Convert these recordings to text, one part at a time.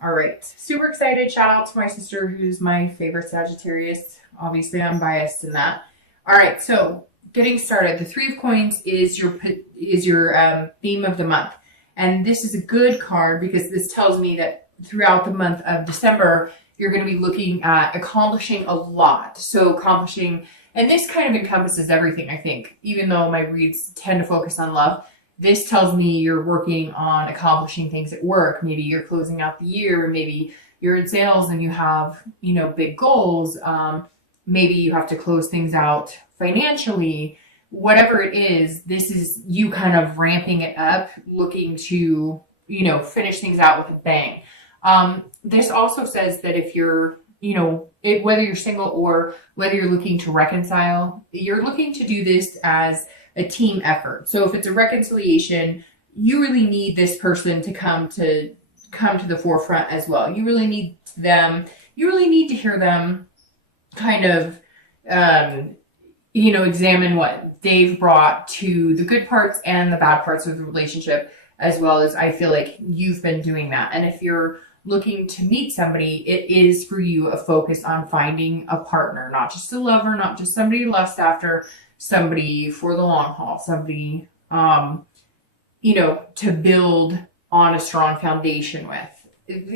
All right. Super excited. Shout out to my sister, who's my favorite Sagittarius. Obviously, I'm biased in that. All right. So, getting started. The Three of Coins is your theme of the month, and this is a good card because this tells me that throughout the month of December, you're going to be looking at accomplishing a lot. So, accomplishing, and this kind of encompasses everything. I think, even though my reads tend to focus on love. This tells me you're working on accomplishing things at work. Maybe you're closing out the year. Maybe you're in sales and you have, big goals. Maybe you have to close things out financially. Whatever it is, this is you kind of ramping it up, looking to, finish things out with a bang. This also says that if you're, whether you're single or whether you're looking to reconcile, you're looking to do this as a team effort. So if it's a reconciliation, you really need this person to come to the forefront as well. You really need to hear them kind of, examine what they've brought to the good parts and the bad parts of the relationship, as well as I feel like you've been doing that. And if you're looking to meet somebody, it is for you a focus on finding a partner, not just a lover, not just somebody to lust after, somebody for the long haul, somebody, to build on a strong foundation with.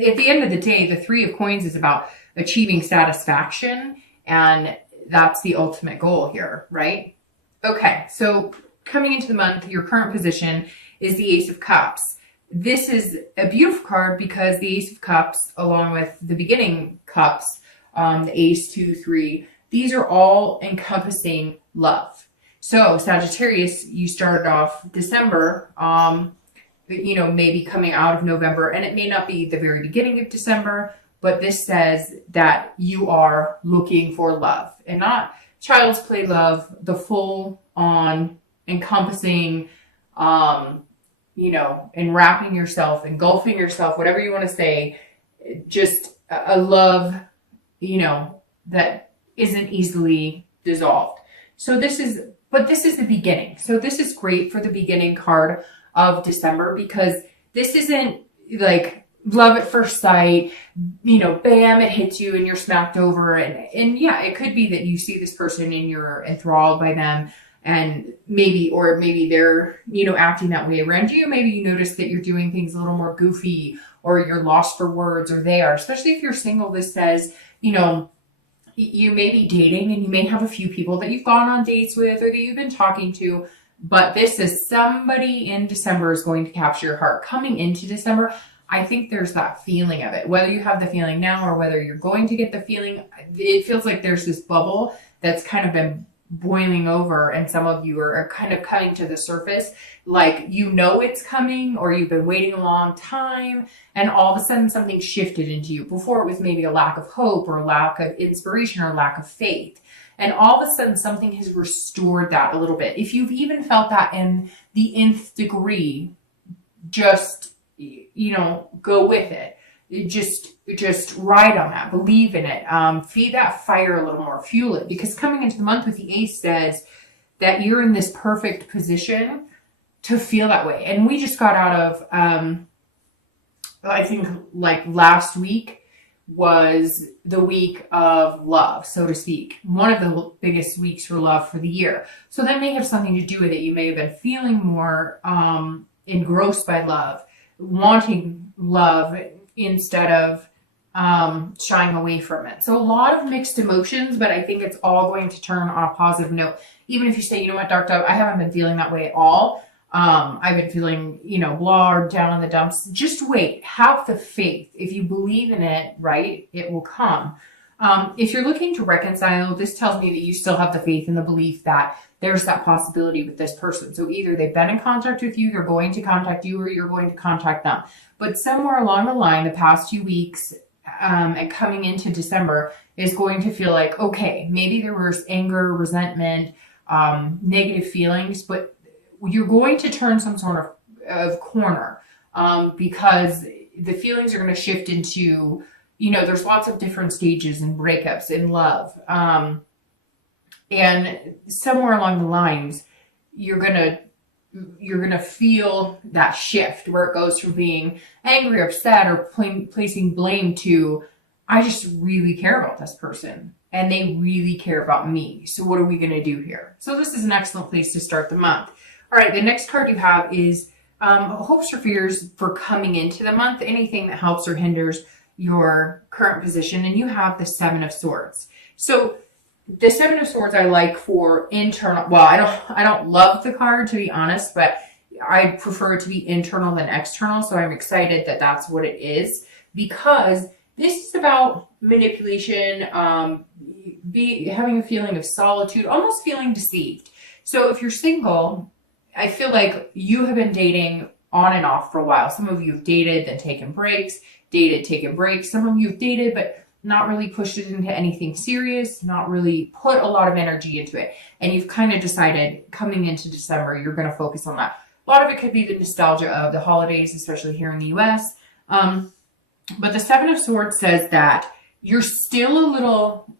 At the end of the day, the Three of Coins is about achieving satisfaction, and that's the ultimate goal here, right? Okay, so coming into the month, your current position is the Ace of Cups. This is a beautiful card because the Ace of Cups, along with the beginning cups, the Ace, 2, 3, these are all encompassing love. So Sagittarius, you started off December, maybe coming out of November, and it may not be the very beginning of December, but this says that you are looking for love and not child's play love, the full on encompassing, enwrapping yourself, engulfing yourself, whatever you want to say, just a love, that isn't easily dissolved. So this is the beginning. So this is great for the beginning card of December because this isn't like love at first sight, bam, it hits you and you're smacked over. And yeah, it could be that you see this person and you're enthralled by them and maybe they're, acting that way around you. Maybe you notice that you're doing things a little more goofy or you're lost for words or they are, especially if you're single. This says, you may be dating and you may have a few people that you've gone on dates with or that you've been talking to, but this is somebody in December is going to capture your heart. Coming into December, I think there's that feeling of it. Whether you have the feeling now or whether you're going to get the feeling, it feels like there's this bubble that's kind of been boiling over and some of you are kind of coming to the surface, like it's coming or you've been waiting a long time and all of a sudden something shifted into you. Before it was maybe a lack of hope or a lack of inspiration or lack of faith. And all of a sudden something has restored that a little bit. If you've even felt that in the nth degree, just, go with it. Just ride on that, believe in it, feed that fire a little more, fuel it, because coming into the month with the Ace says that you're in this perfect position to feel that way. And we just got out of, I think like last week was the week of love, so to speak. One of the biggest weeks for love for the year. So that may have something to do with it. You may have been feeling more engrossed by love, wanting love instead of shying away from it. So a lot of mixed emotions, but I think it's all going to turn on a positive note. Even if you say, Dark Dove, I haven't been feeling that way at all. I've been feeling, blah, or down in the dumps. Just wait. Have the faith. If you believe in it, right, it will come. If you're looking to reconcile, this tells me that you still have the faith and the belief that there's that possibility with this person. So either they've been in contact with you, they're going to contact you, or you're going to contact them. But somewhere along the line, the past few weeks and coming into December is going to feel like, okay, maybe there was anger, resentment, negative feelings, but you're going to turn some sort of corner because the feelings are going to shift into, there's lots of different stages and breakups in love. And somewhere along the lines, you're going to you're going to feel that shift where it goes from being angry, upset, or placing blame to, I just really care about this person and they really care about me. So what are we going to do here? So this is an excellent place to start the month. All right, the next card you have is hopes or fears for coming into the month, anything that helps or hinders your current position. And you have the Seven of Swords. So the Seven of Swords I like for internal. Well, I don't love the card, to be honest, but I prefer it to be internal than external. So I'm excited that that's what it is, because this is about manipulation, having a feeling of solitude, almost feeling deceived. So if you're single, I feel like you have been dating on and off for a while. Some of you have dated, then taken breaks, dated, taken breaks. Some of you have dated, but not really pushed it into anything serious, not really put a lot of energy into it. And you've kind of decided coming into December, you're going to focus on that. A lot of it could be the nostalgia of the holidays, especially here in the US. But the Seven of Swords says that you're still a little,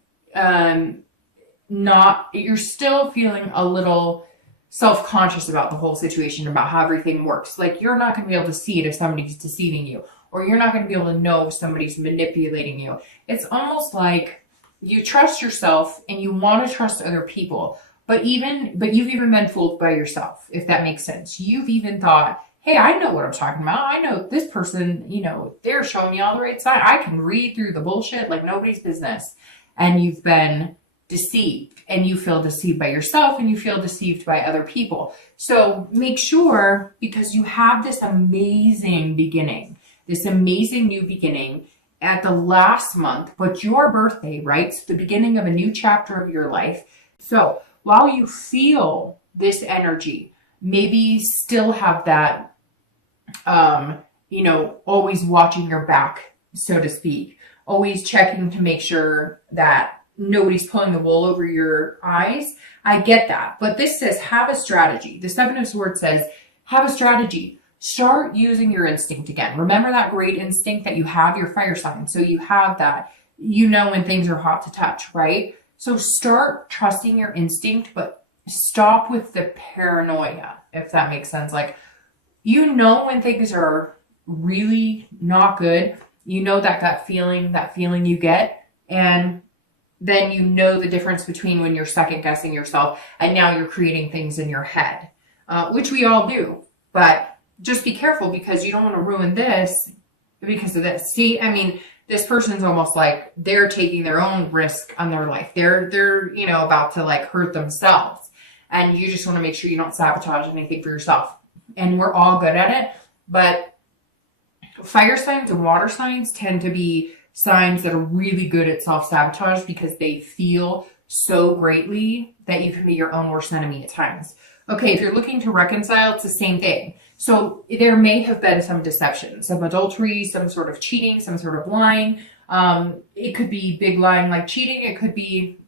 you're still feeling a little self-conscious about the whole situation, about how everything works. Like, you're not going to be able to see it if somebody's deceiving you, or you're not going to be able to know if somebody's manipulating you. It's almost like you trust yourself and you want to trust other people, but you've even been fooled by yourself, if that makes sense. You've even thought, hey, I know what I'm talking about. I know this person, they're showing me all the right side. I can read through the bullshit like nobody's business. And you've been deceived, and you feel deceived by yourself, and you feel deceived by other people. So make sure, because you have this amazing beginning, this amazing new beginning at the last month, but your birthday, right? So the beginning of a new chapter of your life. So while you feel this energy, maybe still have that, always watching your back, so to speak, always checking to make sure that nobody's pulling the wool over your eyes. I get that. But this says, have a strategy. The Seven of Swords says, have a strategy. Start using your instinct again. Remember that great instinct that you have, your fire sign. So you have that, when things are hot to touch, right? So start trusting your instinct, but stop with the paranoia, if that makes sense. Like, when things are really not good, that feeling you get, and then the difference between when you're second guessing yourself and now you're creating things in your head, which we all do. But just be careful, because you don't want to ruin this because of this. See, this person's almost like they're taking their own risk on their life. They're about to hurt themselves, and you just want to make sure you don't sabotage anything for yourself. And we're all good at it, but fire signs and water signs tend to be signs that are really good at self-sabotage, because they feel so greatly that you can be your own worst enemy at times. Okay, if you're looking to reconcile, it's the same thing. So there may have been some deception, some adultery, some sort of cheating, some sort of lying. It could be big lying like cheating. It could be,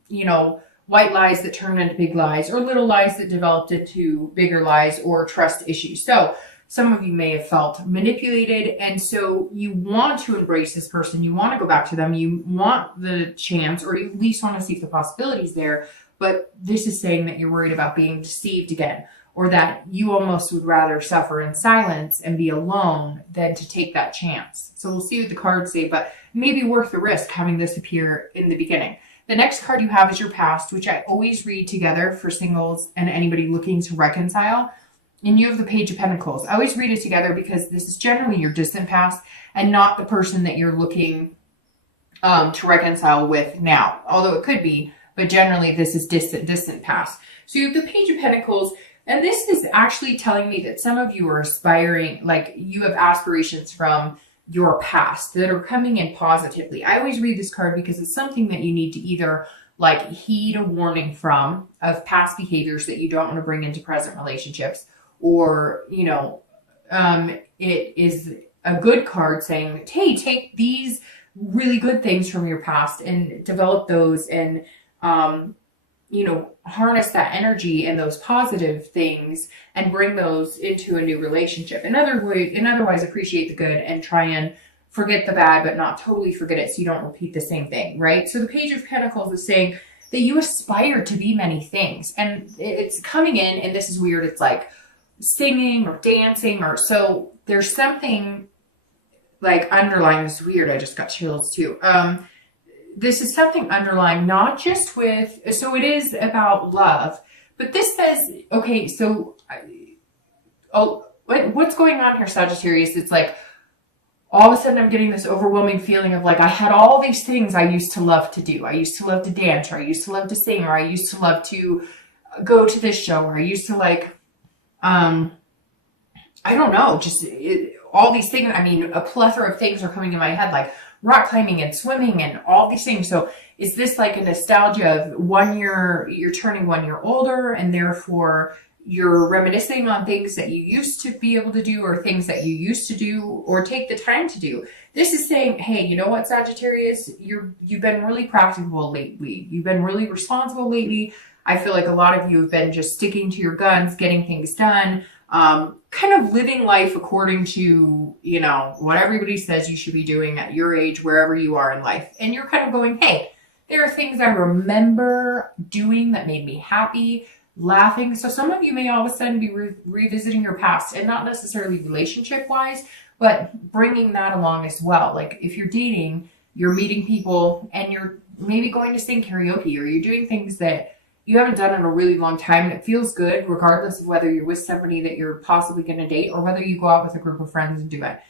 white lies that turned into big lies, or little lies that developed into bigger lies, or trust issues. So some of you may have felt manipulated, and so you want to embrace this person. You want to go back to them. You want the chance, or you at least want to see if the possibilities there. But this is saying that you're worried about being deceived again, or that you almost would rather suffer in silence and be alone than to take that chance. So we'll see what the cards say, but maybe worth the risk having this appear in the beginning. The next card you have is your past, which I always read together for singles and anybody looking to reconcile. And you have the Page of Pentacles. I always read it together because this is generally your distant past and not the person that you're looking to reconcile with now. Although it could be, but generally this is distant past. So you have the Page of Pentacles, and this is actually telling me that some of you are aspiring, like you have aspirations from your past that are coming in positively. I always read this card because it's something that you need to either heed a warning from, of past behaviors that you don't want to bring into present relationships, or, it is a good card saying, hey, take these really good things from your past and develop those, and, harness that energy and those positive things and bring those into a new relationship. In otherwise appreciate the good and try and forget the bad, but not totally forget it so you don't repeat the same thing, right? So the Page of Pentacles is saying that you aspire to be many things, and it's coming in, and this is weird. It's like, singing or dancing, or so there's something like underlying. This is weird. I just got chills too. This is something underlying, not just with, so it is about love, but this says, okay, so, what's going on here, Sagittarius? It's like, all of a sudden I'm getting this overwhelming feeling of like, I had all these things I used to love to do. I used to love to dance, or I used to love to sing, or I used to love to go to this show, or I used to like, I don't know, all these things. I mean, a plethora of things are coming in my head, like rock climbing and swimming and all these things. So is this like a nostalgia of 1 year, you're turning 1 year older, and therefore you're reminiscing on things that you used to be able to do, or things that you used to do or take the time to do? This is saying, hey, you know what, Sagittarius, you've been really practical lately. You've been really responsible lately. I feel like a lot of you have been just sticking to your guns, getting things done, kind of living life according to, you know, what everybody says you should be doing at your age, wherever you are in life. And you're kind of going, hey, there are things I remember doing that made me happy, laughing. So some of you may all of a sudden be revisiting your past, and not necessarily relationship wise, but bringing that along as well. Like if you're dating, you're meeting people and you're maybe going to sing karaoke, or you're doing things that you haven't done in a really long time, and it feels good regardless of whether you're with somebody that you're possibly going to date, or whether you go out with a group of friends and do it.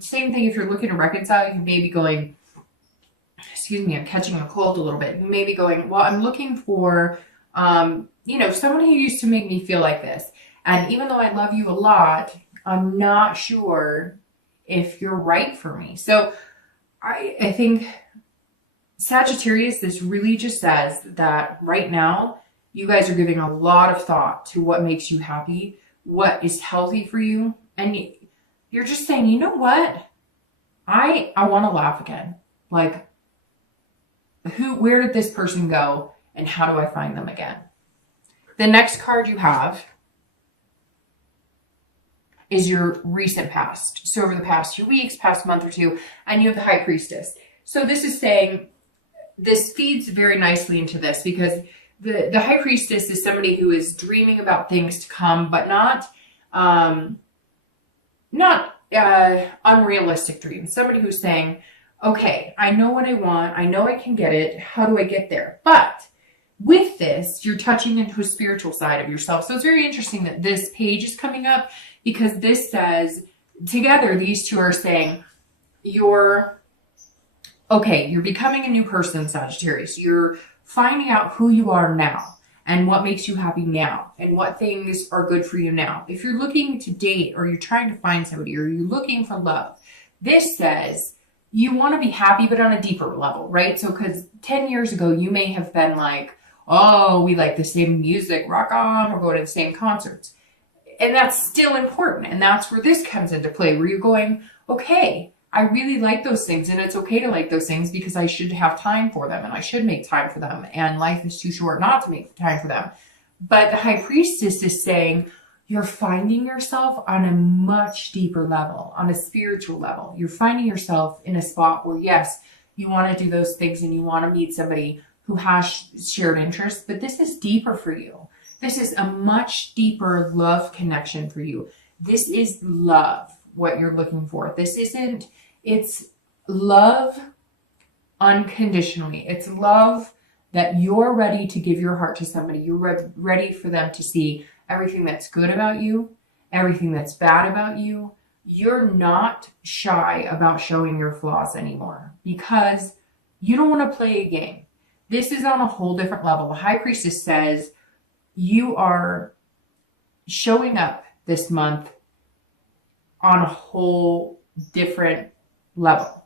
Same thing if you're looking to reconcile. You may be going, excuse me, I'm catching a cold a little bit. You may be going, well, I'm looking for, you know, someone who used to make me feel like this. And even though I love you a lot, I'm not sure if you're right for me. So I think, Sagittarius, this really just says that right now, you guys are giving a lot of thought to what makes you happy, what is healthy for you. And you're just saying, you know what? I want to laugh again. Like, where did this person go, and how do I find them again? The next card you have is your recent past. So over the past few weeks, past month or two, and you have the High Priestess. So this is saying, this feeds very nicely into this, because the High Priestess is somebody who is dreaming about things to come, but not unrealistic dreams. Somebody who's saying, okay, I know what I want. I know I can get it. How do I get there? But with this, you're touching into a spiritual side of yourself. So it's very interesting that this page is coming up, because this says, together, these two are saying, you're becoming a new person, Sagittarius. You're finding out who you are now, and what makes you happy now, and what things are good for you now. If you're looking to date, or you're trying to find somebody, or you're looking for love, this says you want to be happy, but on a deeper level, right? So because 10 years ago, you may have been like, oh, we like the same music, rock on, or go to the same concerts. And that's still important. And that's where this comes into play, where you're going, okay, I really like those things, and it's okay to like those things, because I should have time for them, and I should make time for them, and life is too short not to make time for them. But the High Priestess is saying, you're finding yourself on a much deeper level, on a spiritual level. You're finding yourself in a spot where, yes, you want to do those things, and you want to meet somebody who has shared interests, but this is deeper for you. This is a much deeper love connection for you. This is love, what you're looking for. It's love unconditionally. It's love that you're ready to give your heart to somebody. You're ready for them to see everything that's good about you, everything that's bad about you. You're not shy about showing your flaws anymore, because you don't want to play a game. This is on a whole different level. The High Priestess says you are showing up this month on a whole different level.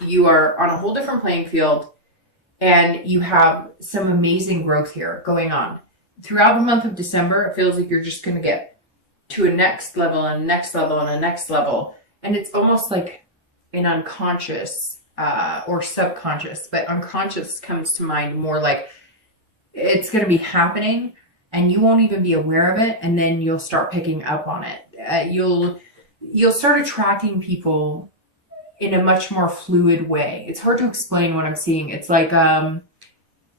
You are on a whole different playing field, and you have some amazing growth here going on. Throughout the month of December, it feels like you're just going to get to a next level, and a next level, and a next level. And it's almost like an unconscious or subconscious, but unconscious comes to mind more like it's going to be happening, and you won't even be aware of it, and then you'll start picking up on it. You'll start attracting people in a much more fluid way. It's hard to explain what I'm seeing. It's like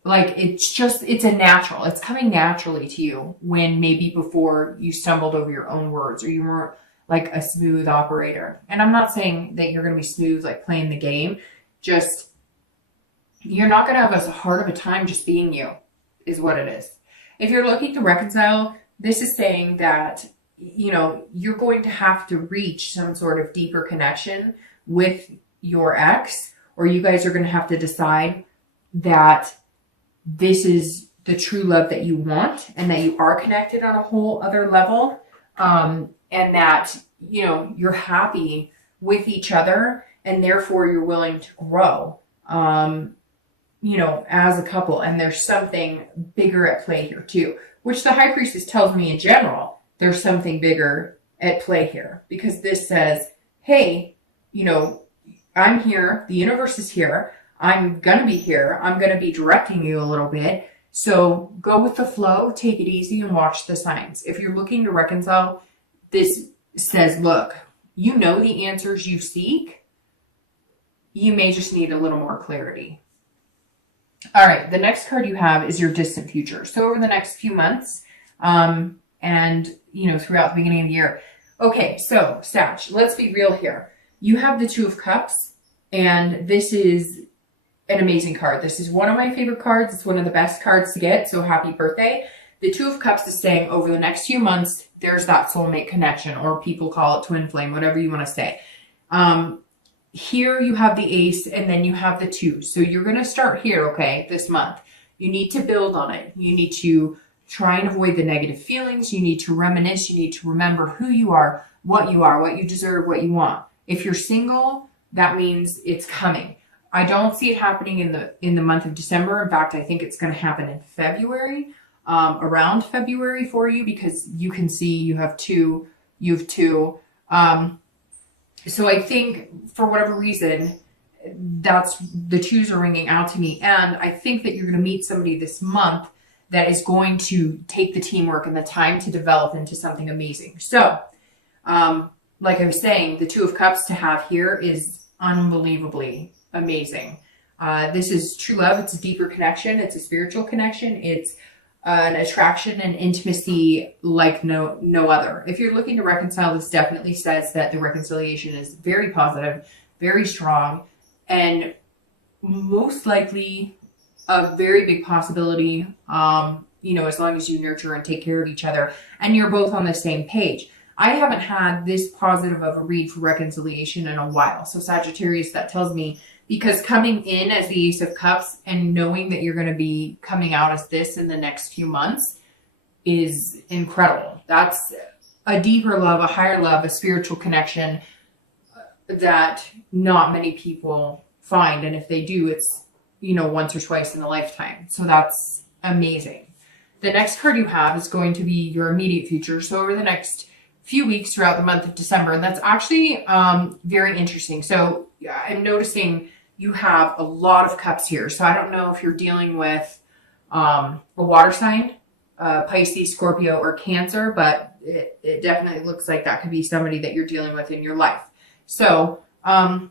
Like, it's a natural, it's coming naturally to you, when maybe before you stumbled over your own words, or you weren't like a smooth operator. And I'm not saying that you're going to be smooth, like playing the game, just, you're not going to have as hard of a time just being you, is what it is. If you're looking to reconcile, this is saying that, you know, you're going to have to reach some sort of deeper connection with your ex, or you guys are going to have to decide that this is the true love that you want, and that you are connected on a whole other level, and that, you know, you're happy with each other, and therefore you're willing to grow, you know, as a couple. And there's something bigger at play here too, which the High Priestess tells me in general, there's something bigger at play here, because this says, hey, you know, I'm here, the universe is here, I'm going to be here, I'm going to be directing you a little bit. So go with the flow, take it easy, and watch the signs. If you're looking to reconcile, this says, look, you know the answers you seek. You may just need a little more clarity. All right, the next card you have is your distant future. So over the next few months, and, you know, throughout the beginning of the year. Okay, so Sag, let's be real here. You have the Two of Cups, and this is an amazing card. This is one of my favorite cards. It's one of the best cards to get, so happy birthday. The Two of Cups is saying over the next few months, there's that soulmate connection, or people call it twin flame, whatever you want to say. Here you have the Ace, and then you have the Two. So you're going to start here, okay, this month. You need to build on it. You need to try and avoid the negative feelings. You need to reminisce. You need to remember who you are, what you deserve, what you want. If you're single, that means it's coming. I don't see it happening in the month of December. In fact, I think it's going to happen in February, around February for you, because you can see you have two. So I think for whatever reason, that's the twos are ringing out to me. And I think that you're going to meet somebody this month that is going to take the teamwork and the time to develop into something amazing. So, like I was saying, the Two of Cups to have here is unbelievably amazing. This is true love. It's a deeper connection. It's a spiritual connection. It's an attraction and intimacy like no other. If you're looking to reconcile, this definitely says that the reconciliation is very positive, very strong, and most likely a very big possibility, you know, as long as you nurture and take care of each other and you're both on the same page. I haven't had this positive of a read for reconciliation in a while. So Sagittarius, that tells me, because coming in as the Ace of Cups and knowing that you're going to be coming out as this in the next few months is incredible. That's a deeper love, a higher love, a spiritual connection that not many people find. And if they do, it's, you know, once or twice in a lifetime. So that's amazing. The next card you have is going to be your immediate future. So over the next few weeks throughout the month of December, and that's actually very interesting. So I'm noticing you have a lot of cups here. So I don't know if you're dealing with a water sign, Pisces, Scorpio, or Cancer, but it definitely looks like that could be somebody that you're dealing with in your life. So the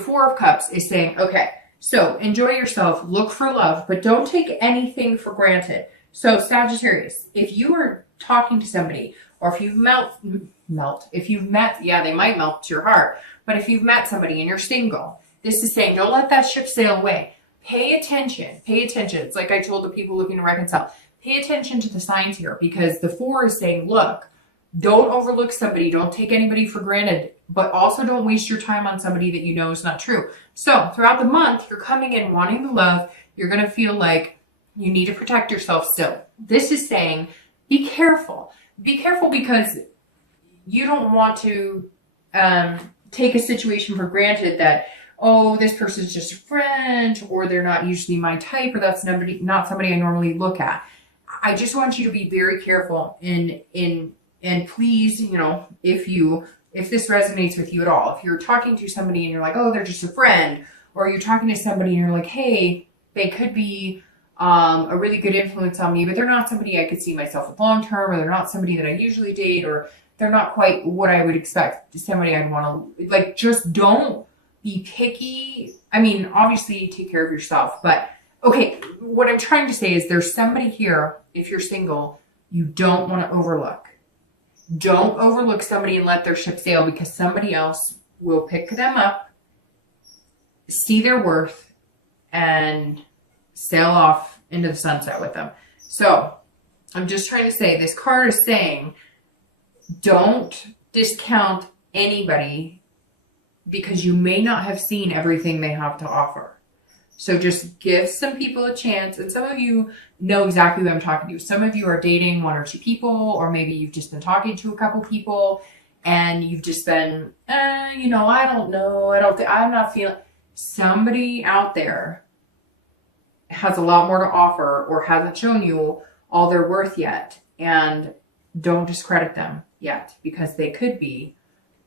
Four of Cups is saying, okay, so enjoy yourself, look for love, but don't take anything for granted. So Sagittarius, if you are talking to somebody, or if you've met, yeah, they might melt your heart, but if you've met somebody and you're single, this is saying, don't let that ship sail away. Pay attention. It's like I told the people looking to reconcile, pay attention to the signs here, because the Four is saying, look, don't overlook somebody. Don't take anybody for granted, but also don't waste your time on somebody that you know is not true. So throughout the month, you're coming in wanting the love. You're going to feel like you need to protect yourself still. This is saying, be careful. Be careful, because you don't want to take a situation for granted that, oh, this person's just a friend, or they're not usually my type, or that's not somebody I normally look at. I just want you to be very careful and please, you know, if this resonates with you at all, if you're talking to somebody and you're like, oh, they're just a friend, or you're talking to somebody and you're like, hey, they could be a really good influence on me, but they're not somebody I could see myself with long term, or they're not somebody that I usually date, or they're not quite what I would expect somebody I'd want to, like, just don't be picky. I mean, obviously take care of yourself, but Okay, what I'm trying to say is there's somebody here, if you're single, you don't want to overlook. Don't overlook somebody and let their ship sail, because somebody else will pick them up, see their worth, and sail off into the sunset with them. So I'm just trying to say, this card is saying, don't discount anybody because you may not have seen everything they have to offer. So just give some people a chance. And some of you know exactly who I'm talking to. Some of you are dating 1 or 2 people, or maybe you've just been talking to a couple people and you've just been, you know, I don't know. I'm not feeling. Somebody out there has a lot more to offer or hasn't shown you all their worth yet. And don't discredit them yet, because they could be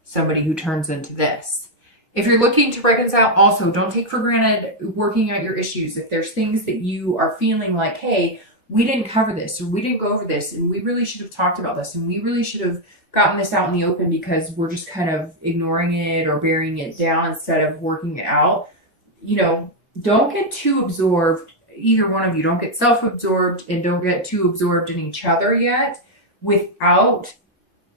somebody who turns into this. If you're looking to reconcile, also don't take for granted working out your issues. If there's things that you are feeling like, hey, we didn't cover this, or we didn't go over this, and we really should have talked about this, and we really should have gotten this out in the open because we're just kind of ignoring it or burying it down instead of working it out. You know, don't get too absorbed. Either one of you, don't get self-absorbed and don't get too absorbed in each other yet without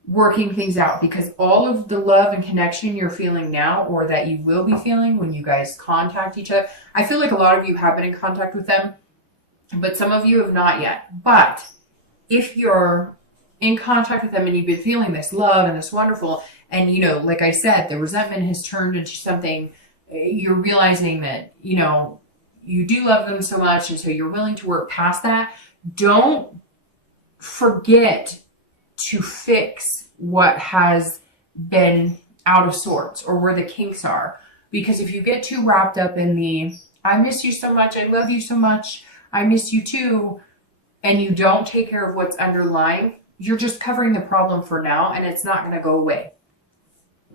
working things out, because all of the love and connection you're feeling now, or that you will be feeling when you guys contact each other, I feel like a lot of you have been in contact with them, but some of you have not yet. But if you're in contact with them and you've been feeling this love and this wonderful, and you know, like I said, the resentment has turned into something, you're realizing that, you know, you do love them so much, and so you're willing to work past that. Don't forget to fix what has been out of sorts or where the kinks are. Because if you get too wrapped up in the, I miss you so much, I love you so much, I miss you too, and you don't take care of what's underlying, you're just covering the problem for now, and it's not going to go away.